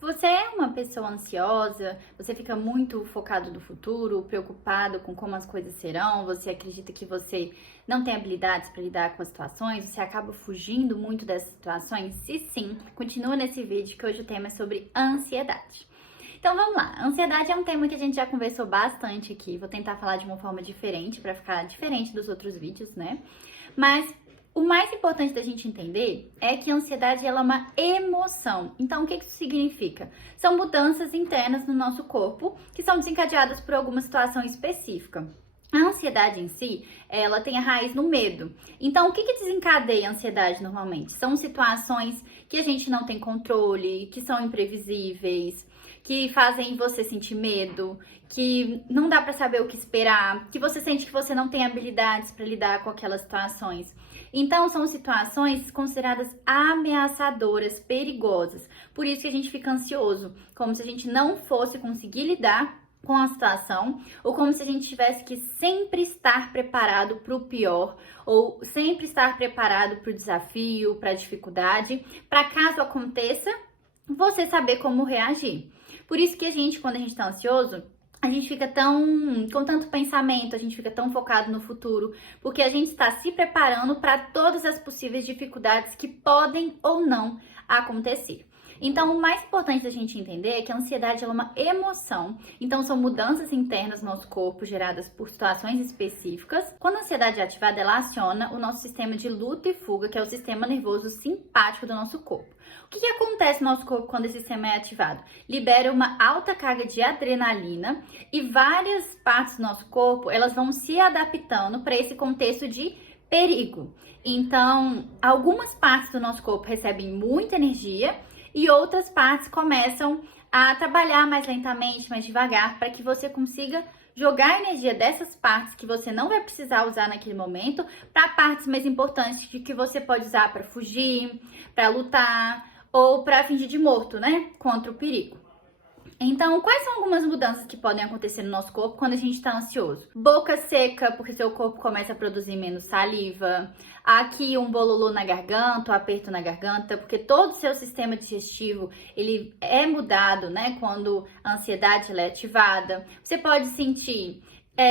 Você é uma pessoa ansiosa? Você fica muito focado no futuro, preocupado com como as coisas serão? Você acredita que você não tem habilidades para lidar com as situações? Você acaba fugindo muito dessas situações? Se sim, continua nesse vídeo que hoje o tema é sobre ansiedade. Então vamos lá. Ansiedade é um tema que a gente já conversou bastante aqui. Vou tentar falar de uma forma diferente para ficar diferente dos outros vídeos, né? Mas o mais importante da gente entender é que a ansiedade ela é uma emoção. Então, o que isso significa? São mudanças internas no nosso corpo que são desencadeadas por alguma situação específica. A ansiedade em si, ela tem a raiz no medo. Então, o que desencadeia a ansiedade normalmente? São situações que a gente não tem controle, que são imprevisíveis, que fazem você sentir medo, que não dá para saber o que esperar, que você sente que você não tem habilidades para lidar com aquelas situações. Então, são situações consideradas ameaçadoras, perigosas. Por isso que a gente fica ansioso, como se a gente não fosse conseguir lidar com a situação, ou como se a gente tivesse que sempre estar preparado para o pior, ou sempre estar preparado para o desafio, para a dificuldade, para caso aconteça, você saber como reagir. Por isso que quando a gente está ansioso, a gente fica com tanto pensamento, a gente fica tão focado no futuro, porque a gente está se preparando para todas as possíveis dificuldades que podem ou não acontecer. Então, o mais importante da gente entender é que a ansiedade ela é uma emoção. Então, são mudanças internas no nosso corpo geradas por situações específicas. Quando a ansiedade é ativada, ela aciona o nosso sistema de luta e fuga, que é o sistema nervoso simpático do nosso corpo. O que acontece no nosso corpo quando esse sistema é ativado? Libera uma alta carga de adrenalina e várias partes do nosso corpo, elas vão se adaptando para esse contexto de perigo. Então, algumas partes do nosso corpo recebem muita energia e outras partes começam a trabalhar mais lentamente, mais devagar, para que você consiga jogar a energia dessas partes que você não vai precisar usar naquele momento para partes mais importantes que você pode usar para fugir, para lutar ou para fingir de morto, né? Contra o perigo. Então, quais são algumas mudanças que podem acontecer no nosso corpo quando a gente está ansioso? Boca seca, porque seu corpo começa a produzir menos saliva. Aqui um bololô na garganta, um aperto na garganta, porque todo o seu sistema digestivo, ele é mudado, né? Quando a ansiedade ela é ativada. Você pode sentir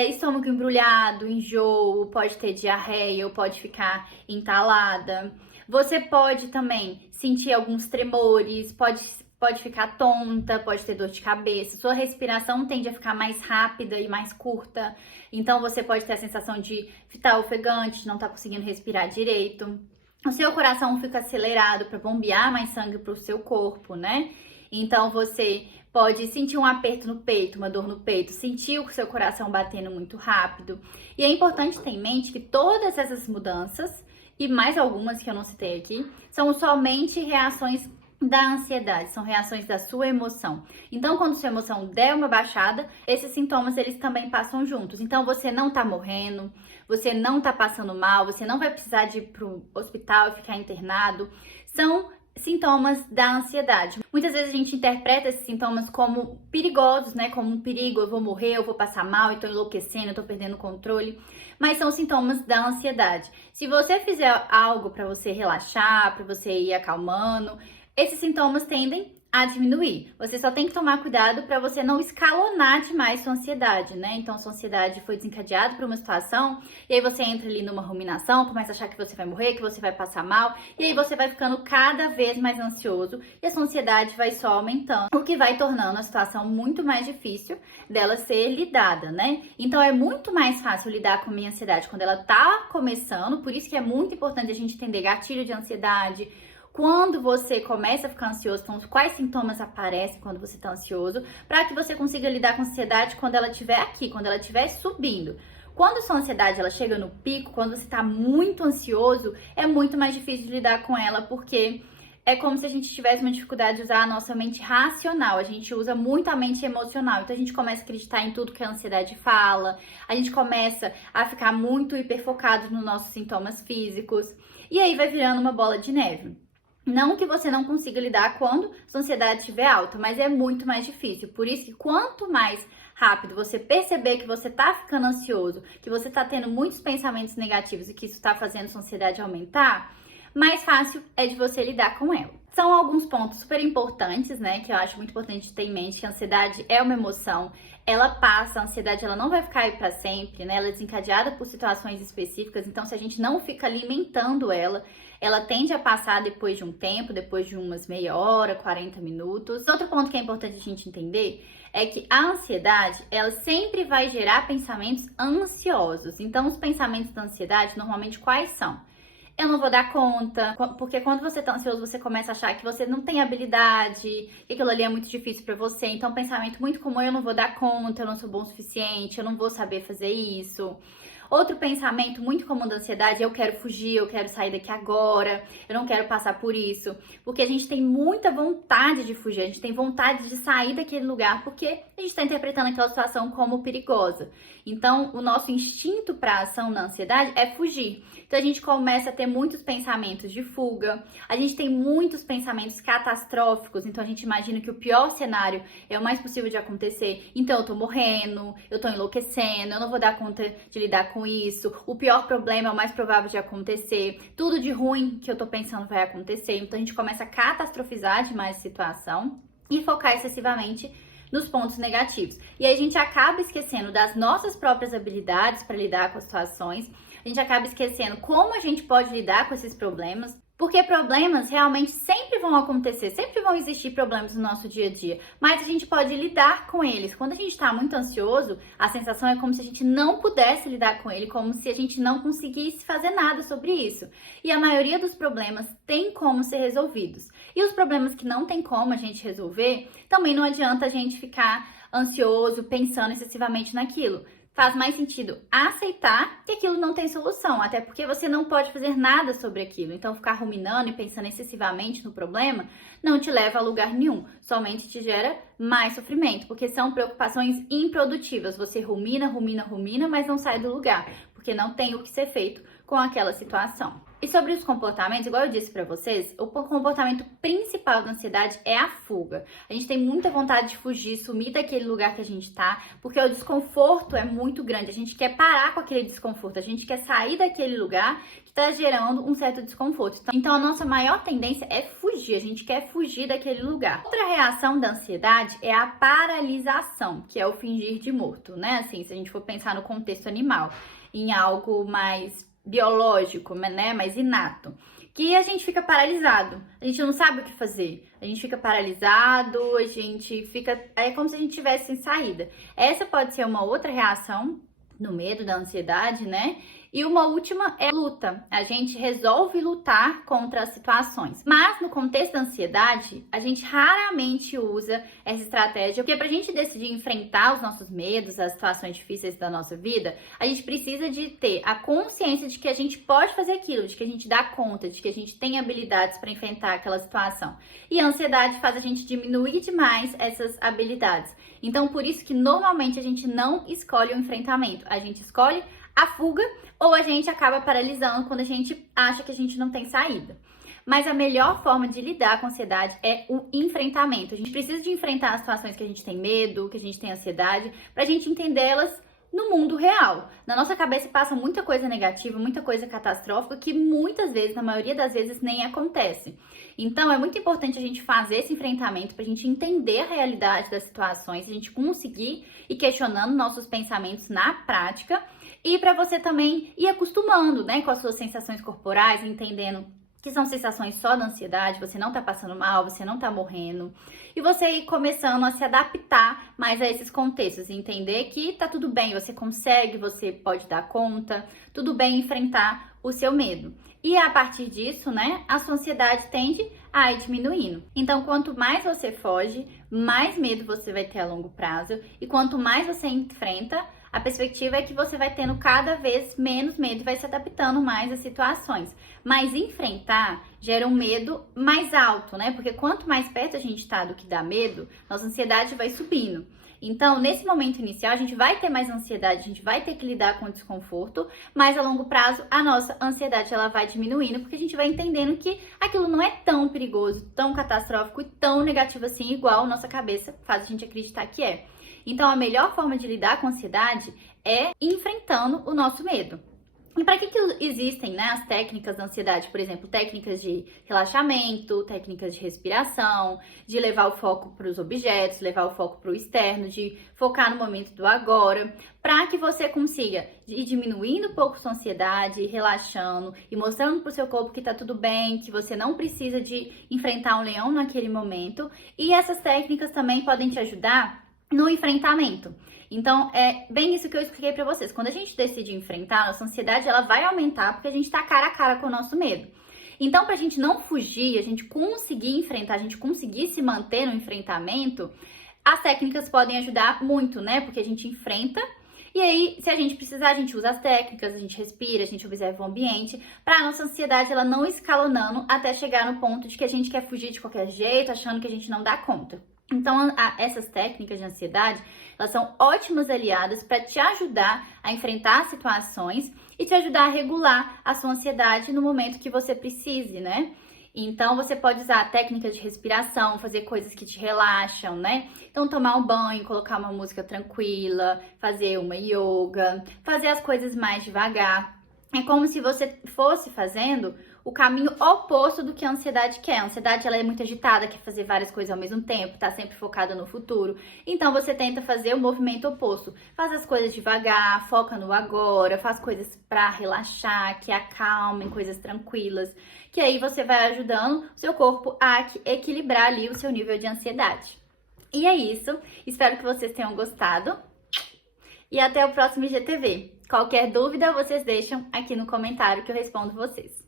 estômago embrulhado, enjoo, pode ter diarreia ou pode ficar entalada. Você pode também sentir alguns tremores, pode ficar tonta, pode ter dor de cabeça, sua respiração tende a ficar mais rápida e mais curta, então você pode ter a sensação de estar ofegante, de não estar conseguindo respirar direito. O seu coração fica acelerado para bombear mais sangue para o seu corpo, né? Então você pode sentir um aperto no peito, uma dor no peito, sentir o seu coração batendo muito rápido. E é importante ter em mente que todas essas mudanças, e mais algumas que eu não citei aqui, são somente reações da ansiedade, são reações da sua emoção. Então, quando sua emoção der uma baixada, esses sintomas eles também passam juntos. Então, você não tá morrendo, você não tá passando mal, você não vai precisar de ir pro hospital e ficar internado. São sintomas da ansiedade. Muitas vezes a gente interpreta esses sintomas como perigosos, né? Como um perigo, eu vou morrer, eu vou passar mal, eu tô enlouquecendo, eu tô perdendo o controle. Mas são sintomas da ansiedade. Se você fizer algo para você relaxar, para você ir acalmando, esses sintomas tendem a diminuir. Você só tem que tomar cuidado para você não escalonar demais sua ansiedade, né? Então, sua ansiedade foi desencadeada por uma situação, e aí você entra ali numa ruminação, começa a achar que você vai morrer, que você vai passar mal, e aí você vai ficando cada vez mais ansioso, e a sua ansiedade vai só aumentando, o que vai tornando a situação muito mais difícil dela ser lidada, né? Então, é muito mais fácil lidar com a minha ansiedade quando ela tá começando, por isso que é muito importante a gente entender gatilho de ansiedade. Quando você começa a ficar ansioso, então quais sintomas aparecem quando você está ansioso, para que você consiga lidar com a ansiedade quando ela estiver aqui, quando ela estiver subindo. Quando a sua ansiedade ela chega no pico, quando você está muito ansioso, é muito mais difícil de lidar com ela, porque é como se a gente tivesse uma dificuldade de usar a nossa mente racional, a gente usa muito a mente emocional, então a gente começa a acreditar em tudo que a ansiedade fala, a gente começa a ficar muito hiperfocado nos nossos sintomas físicos, e aí vai virando uma bola de neve. Não que você não consiga lidar quando a sua ansiedade estiver alta, mas é muito mais difícil. Por isso que quanto mais rápido você perceber que você tá ficando ansioso, que você tá tendo muitos pensamentos negativos e que isso tá fazendo sua ansiedade aumentar, mais fácil é de você lidar com ela. São alguns pontos super importantes, né, que eu acho muito importante ter em mente, que a ansiedade é uma emoção, ela passa, a ansiedade ela não vai ficar aí para sempre, né, ela é desencadeada por situações específicas, então se a gente não fica alimentando ela, ela tende a passar depois de um tempo, depois de umas meia hora, 40 minutos. Outro ponto que é importante a gente entender é que a ansiedade, ela sempre vai gerar pensamentos ansiosos. Então, os pensamentos da ansiedade, normalmente, quais são? Eu não vou dar conta, porque quando você tá ansioso, você começa a achar que você não tem habilidade, que aquilo ali é muito difícil pra você. Então, um pensamento muito comum, eu não vou dar conta, eu não sou bom o suficiente, eu não vou saber fazer isso. Outro pensamento muito comum da ansiedade é eu quero fugir, eu quero sair daqui agora, eu não quero passar por isso. Porque a gente tem muita vontade de fugir, a gente tem vontade de sair daquele lugar porque a gente está interpretando aquela situação como perigosa. Então, o nosso instinto para ação na ansiedade é fugir. Então, a gente começa a ter muitos pensamentos de fuga, a gente tem muitos pensamentos catastróficos, então a gente imagina que o pior cenário é o mais possível de acontecer. Então, eu tô morrendo, eu tô enlouquecendo, eu não vou dar conta de lidar com isso, o pior problema é o mais provável de acontecer, tudo de ruim que eu tô pensando vai acontecer. Então, a gente começa a catastrofizar demais a situação e focar excessivamente nos pontos negativos. E aí a gente acaba esquecendo das nossas próprias habilidades para lidar com as situações, a gente acaba esquecendo como a gente pode lidar com esses problemas, porque problemas realmente sempre vão acontecer, sempre vão existir problemas no nosso dia a dia, mas a gente pode lidar com eles. Quando a gente está muito ansioso, a sensação é como se a gente não pudesse lidar com ele, como se a gente não conseguisse fazer nada sobre isso. E a maioria dos problemas tem como ser resolvidos. E os problemas que não tem como a gente resolver, também não adianta a gente ficar ansioso, pensando excessivamente naquilo. Faz mais sentido aceitar que aquilo não tem solução, até porque você não pode fazer nada sobre aquilo. Então, ficar ruminando e pensando excessivamente no problema não te leva a lugar nenhum, somente te gera mais sofrimento, porque são preocupações improdutivas. Você rumina, mas não sai do lugar, porque não tem o que ser feito com aquela situação. E sobre os comportamentos, igual eu disse pra vocês, o comportamento principal da ansiedade é a fuga. A gente tem muita vontade de fugir, sumir daquele lugar que a gente tá, porque o desconforto é muito grande. A gente quer parar com aquele desconforto, a gente quer sair daquele lugar que tá gerando um certo desconforto. Então, a nossa maior tendência é fugir, a gente quer fugir daquele lugar. Outra reação da ansiedade é a paralisação, que é o fingir de morto, né? Assim, se a gente for pensar no contexto animal, em algo mais biológico, né, mais inato, que a gente fica paralisado, a gente não sabe o que fazer, a gente fica paralisado, a gente fica, é como se a gente tivesse sem saída. Essa pode ser uma outra reação no medo, da ansiedade, né? E uma última é luta. A gente resolve lutar contra as situações. Mas no contexto da ansiedade, a gente raramente usa essa estratégia, porque pra gente decidir enfrentar os nossos medos, as situações difíceis da nossa vida, a gente precisa de ter a consciência de que a gente pode fazer aquilo, de que a gente dá conta, de que a gente tem habilidades para enfrentar aquela situação. E a ansiedade faz a gente diminuir demais essas habilidades. Então, por isso que normalmente a gente não escolhe o enfrentamento, a gente escolhe a fuga, ou a gente acaba paralisando quando a gente acha que a gente não tem saída. Mas a melhor forma de lidar com a ansiedade é o enfrentamento. A gente precisa de enfrentar as situações que a gente tem medo, que a gente tem ansiedade, pra gente entendê-las no mundo real. Na nossa cabeça passa muita coisa negativa, muita coisa catastrófica, que muitas vezes, na maioria das vezes, nem acontece. Então, é muito importante a gente fazer esse enfrentamento pra gente entender a realidade das situações, a gente conseguir ir questionando nossos pensamentos na prática, e para você também ir acostumando, né, com as suas sensações corporais, entendendo que são sensações só da ansiedade, você não tá passando mal, você não tá morrendo, e você ir começando a se adaptar mais a esses contextos, e entender que tá tudo bem, você consegue, você pode dar conta, tudo bem enfrentar o seu medo. E a partir disso, né, a sua ansiedade tende a ir diminuindo. Então, quanto mais você foge, mais medo você vai ter a longo prazo, e quanto mais você enfrenta, a perspectiva é que você vai tendo cada vez menos medo e vai se adaptando mais às situações. Mas enfrentar gera um medo mais alto, né? Porque quanto mais perto a gente tá do que dá medo, nossa ansiedade vai subindo. Então, nesse momento inicial, a gente vai ter mais ansiedade, a gente vai ter que lidar com o desconforto, mas a longo prazo, a nossa ansiedade ela vai diminuindo, porque a gente vai entendendo que aquilo não é tão perigoso, tão catastrófico e tão negativo assim, igual a nossa cabeça faz a gente acreditar que é. Então, a melhor forma de lidar com a ansiedade é enfrentando o nosso medo. E para que existem, né, as técnicas da ansiedade? Por exemplo, técnicas de relaxamento, técnicas de respiração, de levar o foco para os objetos, levar o foco para o externo, de focar no momento do agora, para que você consiga ir diminuindo um pouco sua ansiedade, relaxando e mostrando para o seu corpo que tá tudo bem, que você não precisa de enfrentar um leão naquele momento. E essas técnicas também podem te ajudar no enfrentamento. Então, é bem isso que eu expliquei pra vocês. Quando a gente decide enfrentar, a nossa ansiedade, ela vai aumentar porque a gente tá cara a cara com o nosso medo. Então, pra gente não fugir, a gente conseguir enfrentar, a gente conseguir se manter no enfrentamento, as técnicas podem ajudar muito, né? Porque a gente enfrenta e aí, se a gente precisar, a gente usa as técnicas, a gente respira, a gente observa o ambiente, pra nossa ansiedade ela não escalonando até chegar no ponto de que a gente quer fugir de qualquer jeito, achando que a gente não dá conta. Então, essas técnicas de ansiedade, elas são ótimas aliadas para te ajudar a enfrentar situações e te ajudar a regular a sua ansiedade no momento que você precise, né? Então, você pode usar técnicas de respiração, fazer coisas que te relaxam, né? Então, tomar um banho, colocar uma música tranquila, fazer uma yoga, fazer as coisas mais devagar. É como se você fosse fazendo o caminho oposto do que a ansiedade quer. A ansiedade, ela é muito agitada, quer fazer várias coisas ao mesmo tempo, tá sempre focada no futuro. Então, você tenta fazer o movimento oposto. Faz as coisas devagar, foca no agora, faz coisas pra relaxar, que acalmem, coisas tranquilas. Que aí você vai ajudando o seu corpo a equilibrar ali o seu nível de ansiedade. E é isso. Espero que vocês tenham gostado. E até o próximo IGTV. Qualquer dúvida, vocês deixam aqui no comentário que eu respondo vocês.